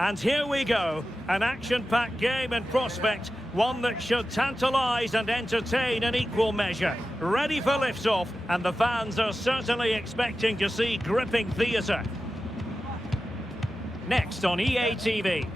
And here we go, an action-packed game in prospect, one that should tantalise and entertain in equal measure. Ready for lift-off, and the fans are certainly expecting to see gripping theatre. Next on EA TV.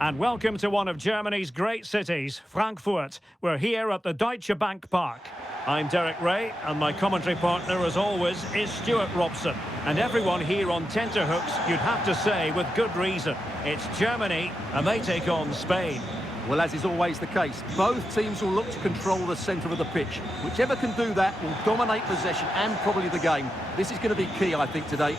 And welcome to one of Germany's great cities, Frankfurt. We're here at the Deutsche Bank Park. I'm Derek Ray, and my commentary partner, as always, is Stuart Robson. And everyone here on tenterhooks, you'd have to say, with good reason. It's Germany, and they take on Spain. Well, as is always the case, both teams will look to control the centre of the pitch. Whichever can do that will dominate possession and probably the game. This is going to be key, I think, today.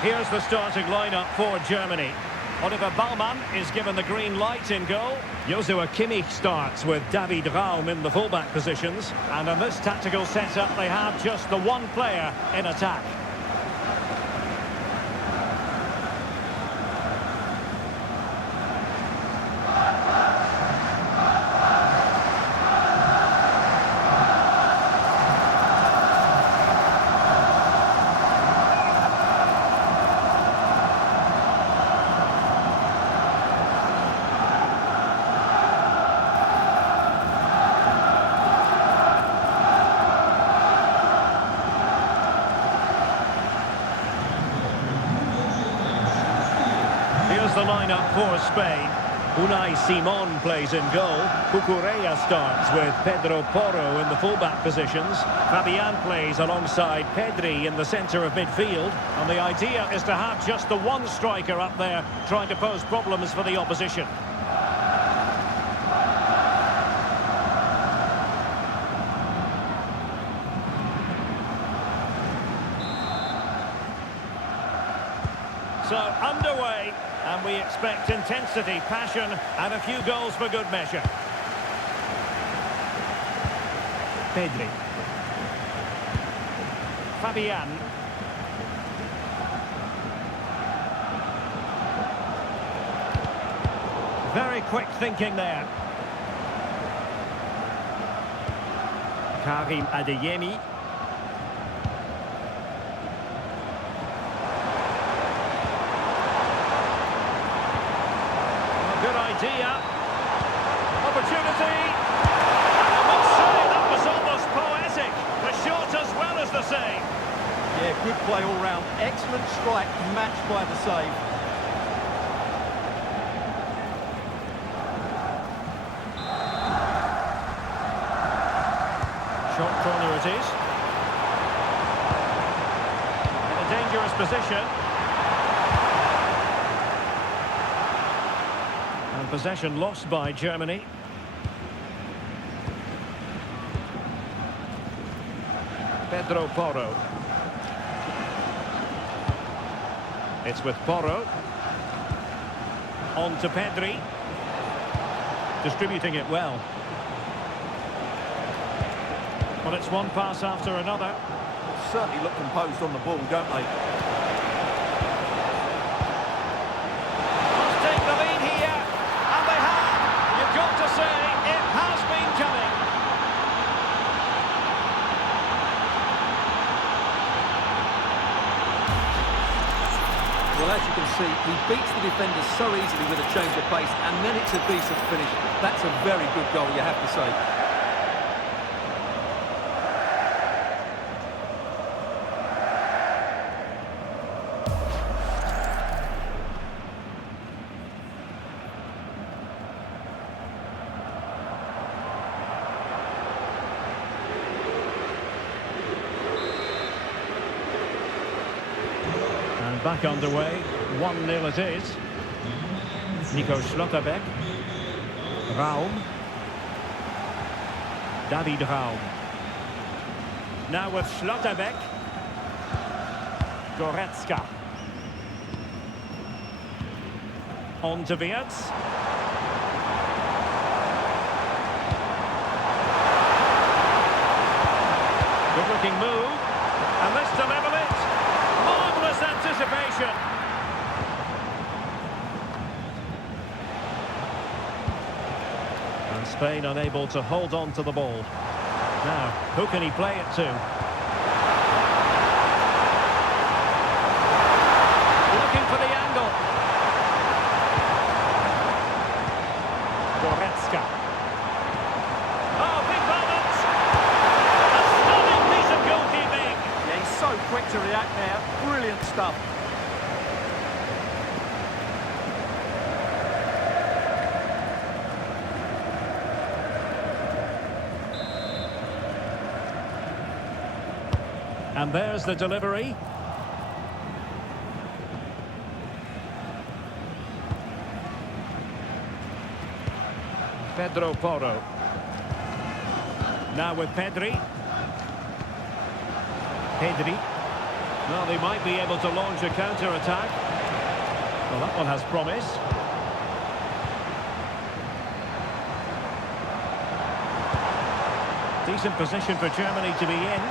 Here's the starting lineup for Germany. Oliver Baumann is given the green light in goal. Joshua Kimmich starts with David Raum in the fullback positions. And in this tactical setup, they have just the one player in attack. The lineup for Spain. Unai Simon plays in goal. Cucurella starts with Pedro Porro in the fullback positions. Fabian plays alongside Pedri in the centre of midfield. And the idea is to have just the one striker up there trying to pose problems for the opposition. So underway. And we expect intensity, passion, and a few goals for good measure. Pedri. Fabian. Very quick thinking there. Karim Adeyemi. Good idea. Opportunity. And I must say, that was almost poetic. The shot as well as the save. Yeah, good play all round. Excellent strike, matched by the save. Shot corner it is. In a dangerous position. Possession lost by Germany. Pedro Porro. It's with Porro. On to Pedri. Distributing it well. Well, it's one pass after another. Certainly look composed on the ball, don't they? Well, as you can see, he beats the defenders so easily with a change of pace, and then it's a decent finish. That's a very good goal, you have to say. And back underway, 1-0 it is. Nico Schlotterbeck. Raum. David Raum. Now with Schlotterbeck. Goretzka. On to Wirtz. Good looking move. And this to level it. Marvellous anticipation. And Spain unable to hold on to the ball. Now, who can he play it to? Looking for the angle. Goretzka. Oh, big moment! A stunning piece of goalkeeping. Yeah, he's so quick to react there. Brilliant stuff. And there's the delivery. Pedro Porro. Now with Pedri. Well, they might be able to launch a counter-attack. Well, that one has promise. Decent position for Germany to be in.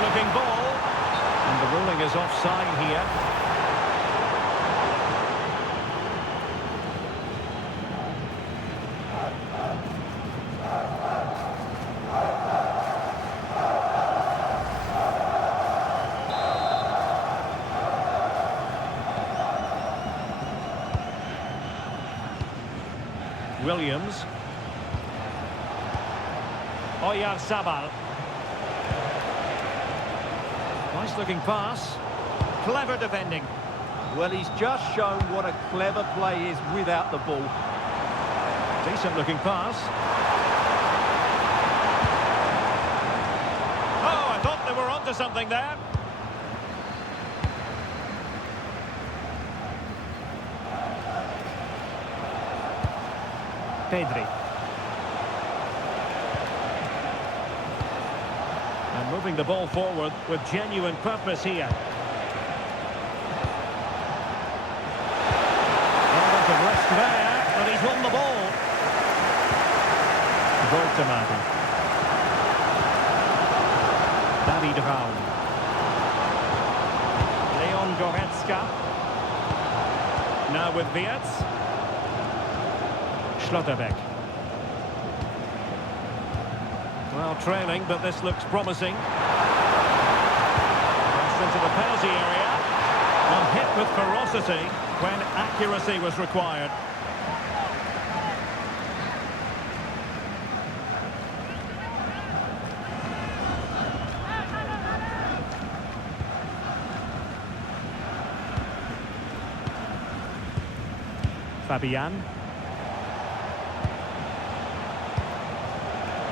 Looking ball, and the ruling is offside here. Williams. Oyarzabal. Nice looking pass. Clever defending. Well, he's just shown what a clever play is without the ball. Decent looking pass. Oh, I thought they were onto something there. Pedri. And moving the ball forward with genuine purpose here. Element of risk there, but he's won the ball. Voltemade. David Raum. Leon Goretzka. Now with Wirtz. Schlotterbeck. Well, trailing, but this looks promising. Crossed into the penalty area. Well, hit with ferocity when accuracy was required. Fabian.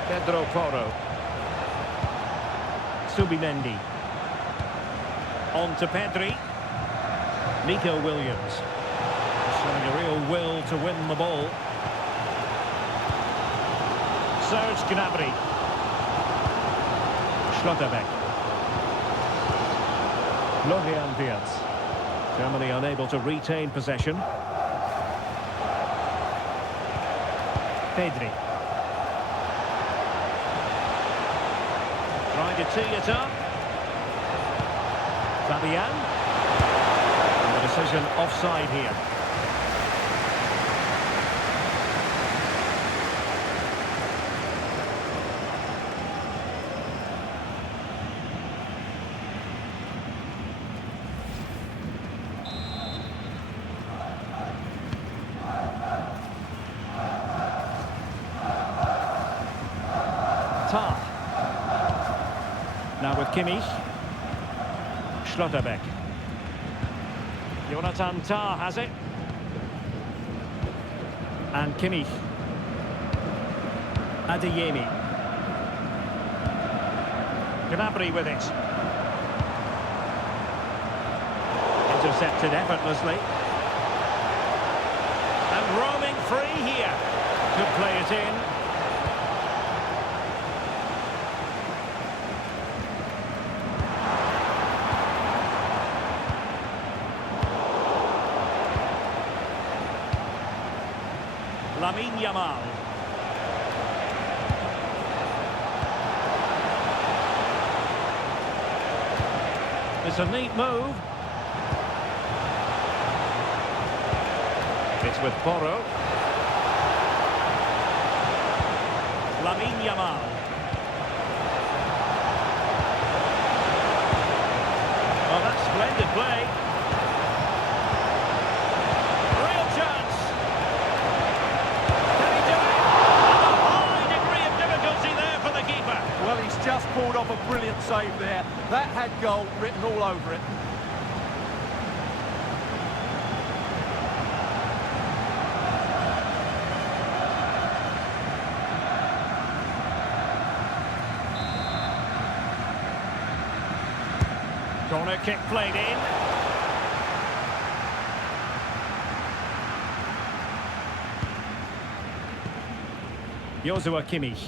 Pedro Porro. Subimendi. On to Pedri. Nico Williams. Showing a real will to win the ball. Serge Gnabry. Schlotterbeck. Florian Wirtz. Germany unable to retain possession. Pedri. Trying to tee it up. Fabian. And the decision offside here. Tah. Now with Kimmich. Schlotterbeck. Jonathan Tah has it. And Kimmich. Adeyemi. Gnabry with it. Intercepted effortlessly. And roaming free here. Could play it in. Lamine Yamal. It's a neat move. It's with Porro. Lamine Yamal. Oh, that's splendid play. Real chance. Can he do it? And a high degree of difficulty there for the keeper. Well, he's just pulled off a brilliant save there. That had goal written all over it. Corner kick played in. Joshua Kimmich.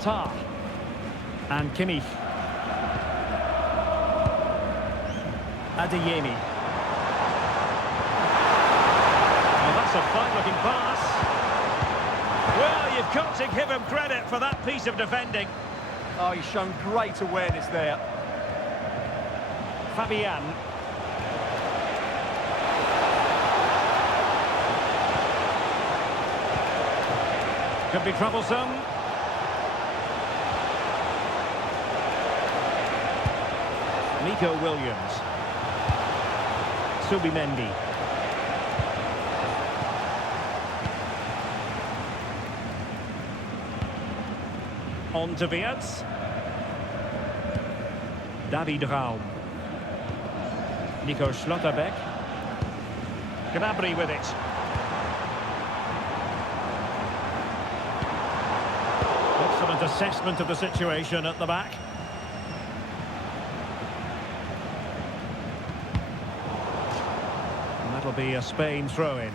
Tah. And Kimmich. Adeyemi. Oh, that's a fine-looking pass. Well, you've got to give him credit for that piece of defending. Oh, he's shown great awareness there. Fabian. Could be troublesome. Nico Williams. Subimendi. On to Wirtz. David Raum. Nico Schlotterbeck. Gnabry with it. Excellent assessment of the situation at the back. And that'll be a Spain throw-in.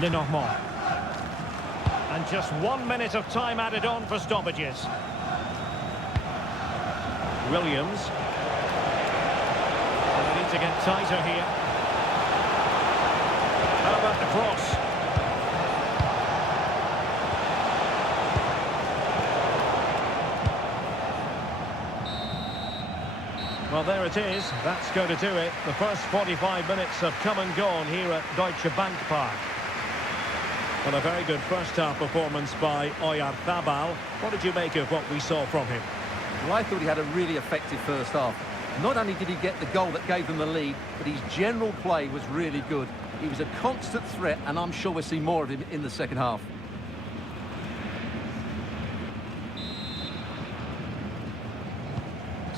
Lenormand. And just 1 minute of time added on for stoppages. Williams. They need to get tighter here. How about the cross? Well, there it is. That's going to do it. The first 45 minutes have come and gone here at Deutsche Bank Park. Well, a very good first-half performance by Oyarzabal. What did you make of what we saw from him? Well, I thought he had a really effective first half. Not only did he get the goal that gave them the lead, but his general play was really good. He was a constant threat, and I'm sure we'll see more of him in the second half.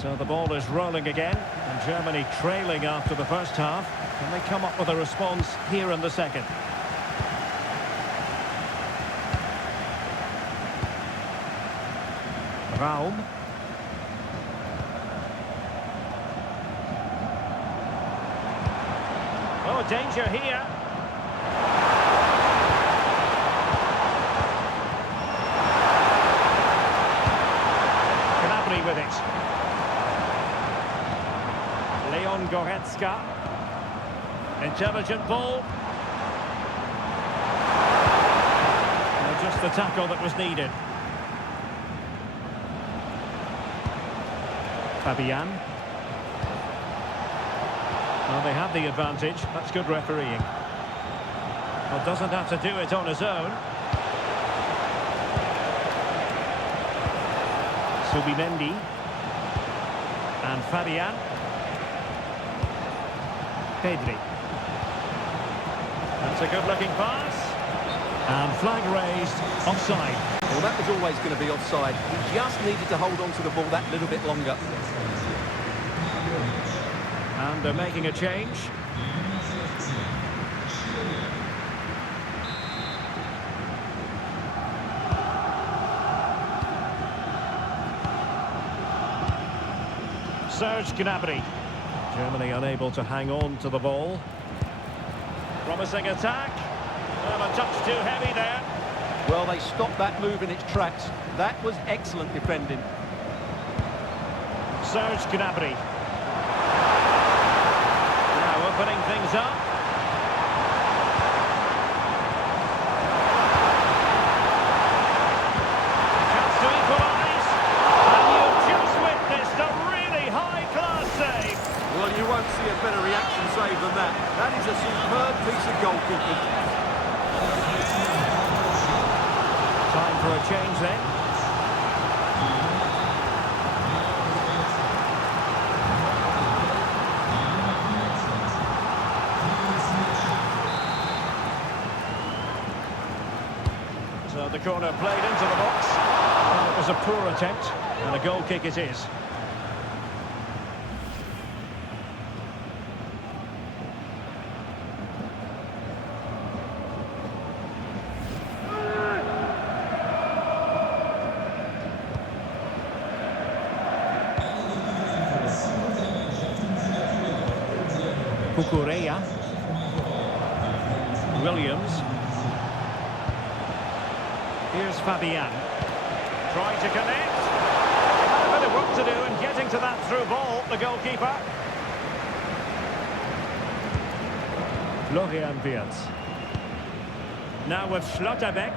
So the ball is rolling again, and Germany trailing after the first half. Can they come up with a response here in the second? Raum. Oh, danger here. Gnabry with it. Leon Goretzka. Intelligent ball. And just the tackle that was needed. Fabian. Well, they have the advantage. That's good refereeing. Well, doesn't have to do it on his own. Subimendi. And Fabian. Pedri. That's a good-looking pass. And flag raised. Offside. Well, that was always going to be offside. He just needed to hold on to the ball that little bit longer. And they're making a change. Serge Gnabry. Germany unable to hang on to the ball. Promising attack. Well, a touch too heavy there. Well, they stopped that move in its tracks. That was excellent defending. Serge Gnabry. Now opening things up. Chance to equalise. And you've just witnessed a really high-class save. Well, you won't see a better reaction save than that. That is a superb piece of goalkeeping. Time for a change then. So the corner played into the box. And it was a poor attempt, and a goal kick it is. Cucurella. Williams. Here's Fabian. Trying to connect. Had a bit of work to do in getting to that through ball, the goalkeeper. Florian Wirtz. Now with Schlotterbeck.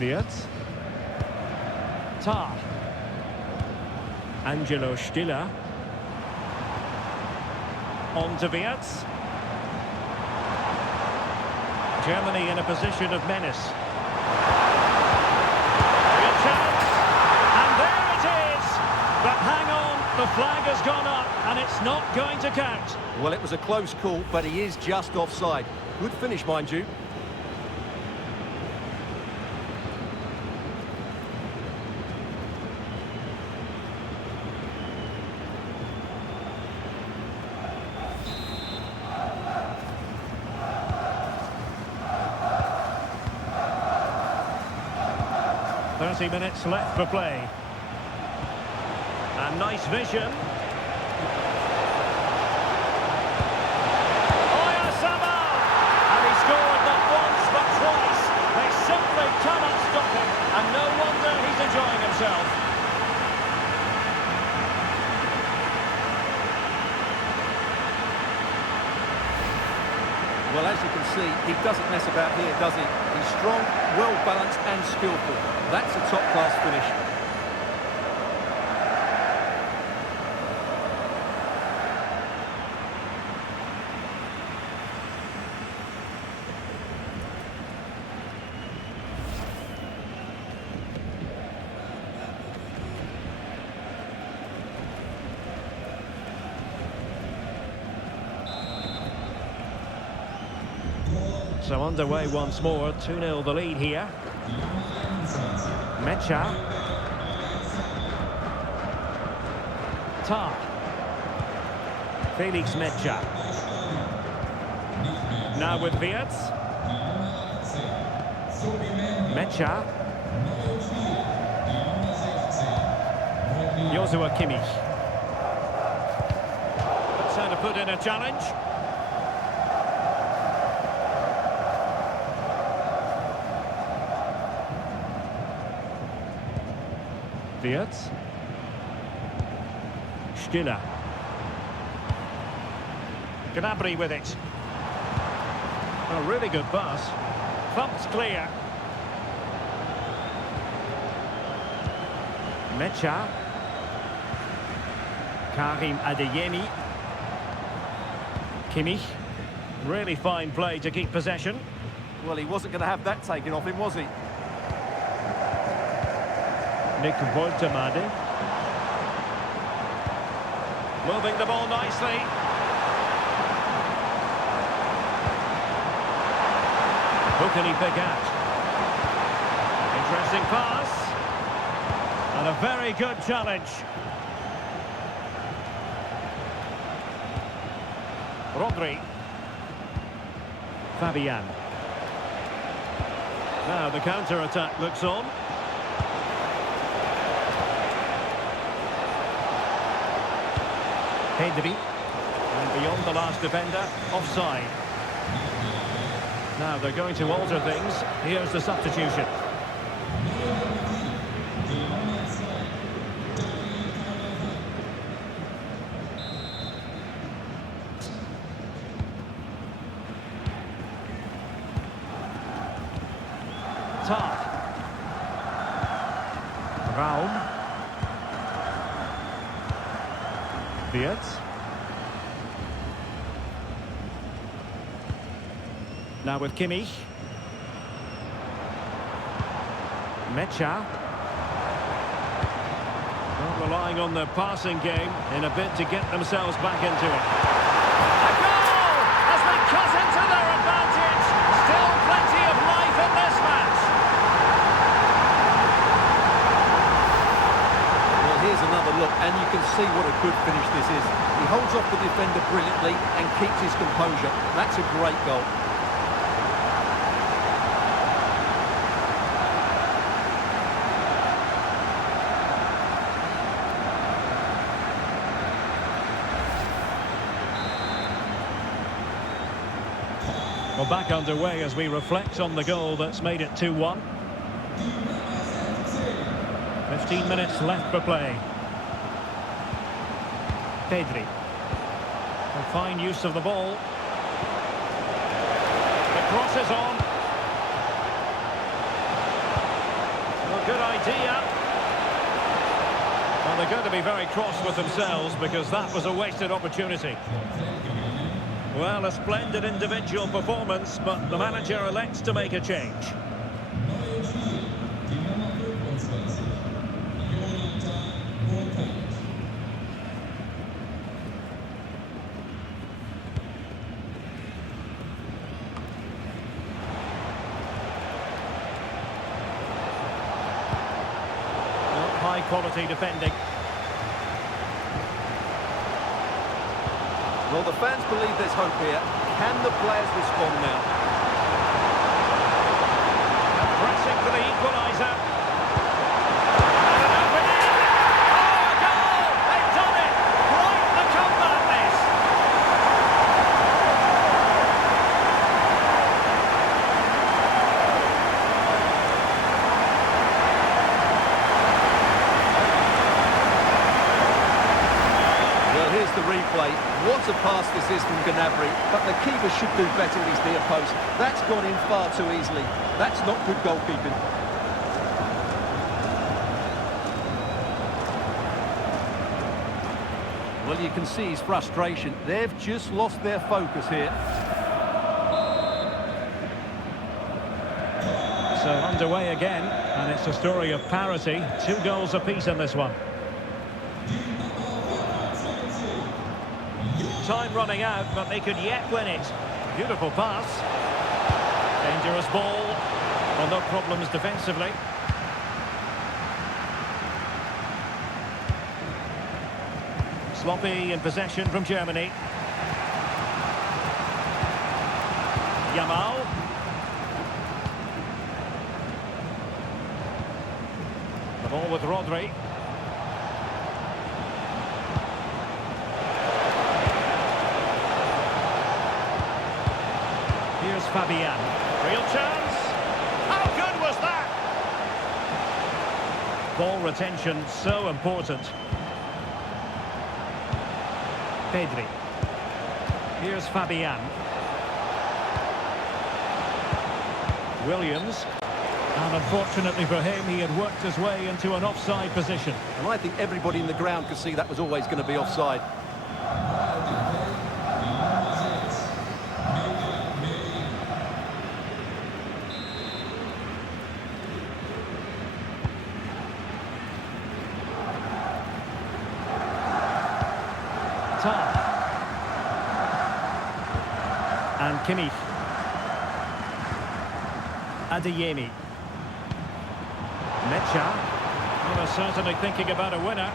Wirtz. Tah. Angelo Stiller. On to Wirtz. Germany in a position of menace. Good chance. And there it is. But hang on, the flag has gone up and it's not going to count. Well, it was a close call, but he is just offside. Good finish, mind you. Minutes left for play. And nice vision. Oyarzabal! And he scored not once but twice. They simply cannot stop him. And no wonder he's enjoying himself. Well, as you can see, he doesn't mess about here, does he? He's strong, well-balanced and skillful. That's a top-class finish. So underway once more, 2-0 the lead here. Mecha. Tah. Felix Mecha. Now with Wirtz. Mecha. Joshua Kimmich. Trying to put in a challenge. Wirtz. Stiller. Gnabry with it. A really good pass. Thumped clear. Mecha. Karim Adeyemi. Kimmich. Really fine play to keep possession. Well, he wasn't going to have that taken off him, was he? Nick Woltemade. Moving the ball nicely. Who can he pick out? Interesting pass. And a very good challenge. Rodri. Fabian. Now the counter-attack looks on. Pedri. And beyond the last defender, offside. Now they're going to alter things. Here's the substitution. Tough. Raum. Wirtz. Now with Kimmich. Mecha. Not relying on the passing game in a bid to get themselves back into it. A goal as they cut into their advantage. Still plenty of life in this match. Well, here's another look, and you can see what a good finish this is. He holds off the defender brilliantly and keeps his composure. That's a great goal. Well, back underway as we reflect on the goal that's made it 2-1. 15 minutes left for play. Pedri. A fine use of the ball. The cross is on. Well, good idea. Well, they're going to be very cross with themselves because that was a wasted opportunity. Well, a splendid individual performance, but the manager elects to make a change. Not high-quality defending. Well, the fans believe there's hope here. Can the players respond now? Pressing for the equaliser. And an opening. Oh, a goal! They've done it! Quite the comeback, this. Well, here's the replay. What a pass this is from Gnabry, but the keeper should do better with his near post. That's gone in far too easily. That's not good goalkeeping. Well, you can see his frustration. They've just lost their focus here. So underway again, and it's a story of parity. 2 goals apiece in this one. Time running out, but they could yet win it. Beautiful pass. Dangerous ball. Well, no problems defensively. Sloppy in possession from Germany. Yamal. The ball with Rodri. Here's Fabian. Real chance. How good was that? Ball retention so important. Pedri. Here's Fabian. Williams. And unfortunately for him, he had worked his way into an offside position. And I think everybody in the ground could see that was always going to be offside. And Kimmich. Adeyemi. Mecha. Well, they're certainly thinking about a winner.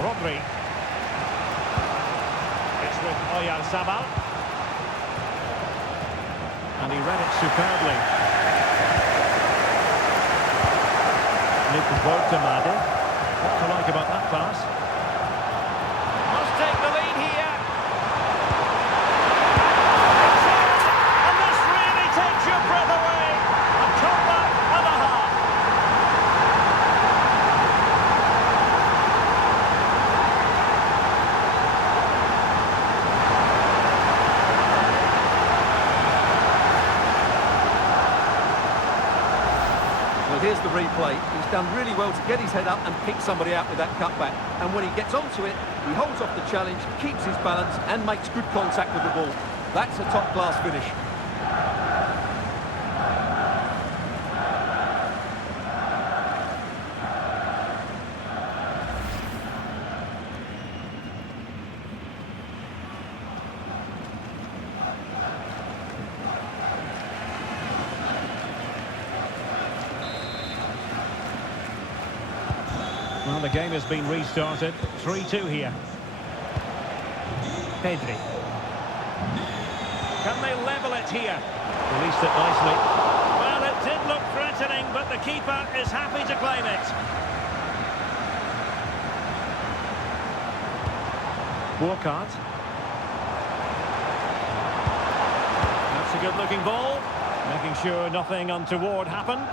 Rodri. It's with Oyarzabal. And he read it superbly. Luke, what to like about that pass? Must take the lead here. It's in, and this really takes your breath away. A comeback and a half. Well, here's the replay. He's done really well to get his head up and pick somebody out with that cutback. And when he gets onto it, he holds off the challenge, keeps his balance and makes good contact with the ball. That's a top-class finish. Well, the game has been restarted. 3-2 here. Pedri. Can they level it here? Released it nicely. Well, it did look threatening, but the keeper is happy to claim it. Walcott. That's a good-looking ball. Making sure nothing untoward happened.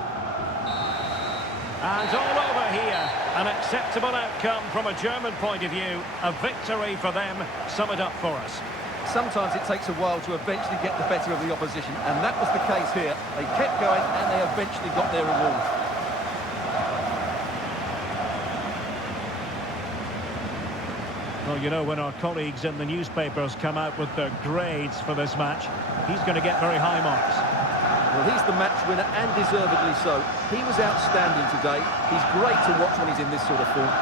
And all over here. An acceptable outcome from a German point of view. A victory for them. Sum it up for us. Sometimes it takes a while to eventually get the better of the opposition, and that was the case here. They kept going and they eventually got their reward. Well, you know, when our colleagues in the newspapers come out with their grades for this match, he's going to get very high marks. Well, he's the match winner, and deservedly so. He was outstanding today. He's great to watch when he's in this sort of form.